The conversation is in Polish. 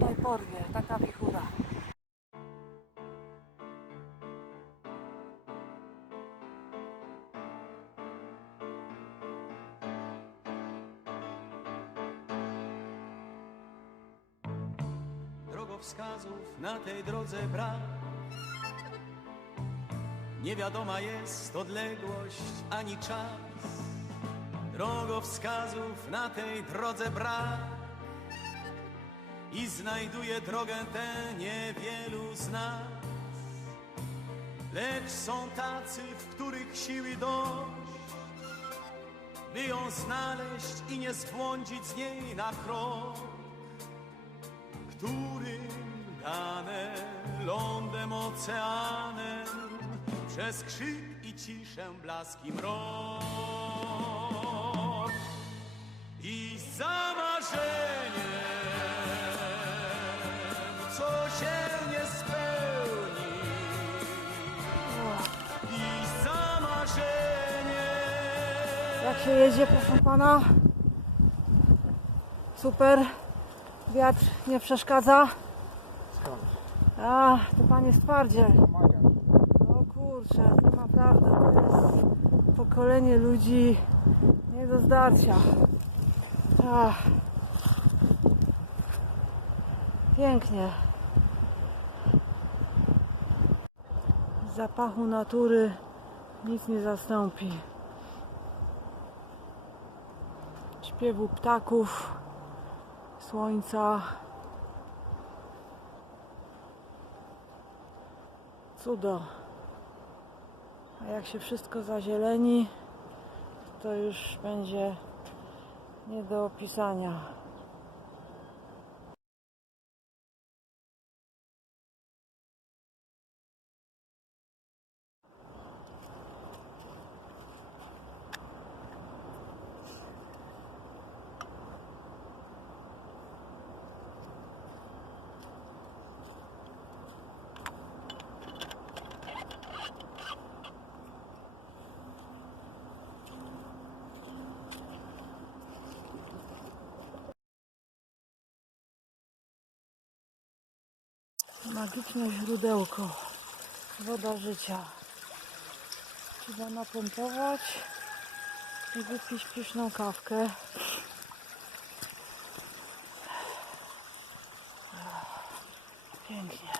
tutaj porwie, taka wichura. Drogowskazów na tej drodze brak. Nie wiadoma jest odległość ani czas. Drogowskazów na tej drodze brak. I znajduje drogę tę niewielu z nas. Lecz są tacy, w których siły dość, by ją znaleźć i nie zbłądzić z niej na krok, którym dane lądem, oceanem, przez krzyk i ciszę, blask i mrok. Jak się jedzie, proszę pana? Super. Wiatr nie przeszkadza. Skąd? A, to pan jest twardziel. O kurczę, to naprawdę to jest pokolenie ludzi nie do zdarcia. Ach. Pięknie. Zapachu natury nic nie zastąpi. Śpiewu ptaków, słońca. Cudo. A jak się wszystko zazieleni, to już będzie nie do opisania. Magiczne źródełko. Woda życia. Trzeba napompować i wypić pyszną kawkę. Pięknie.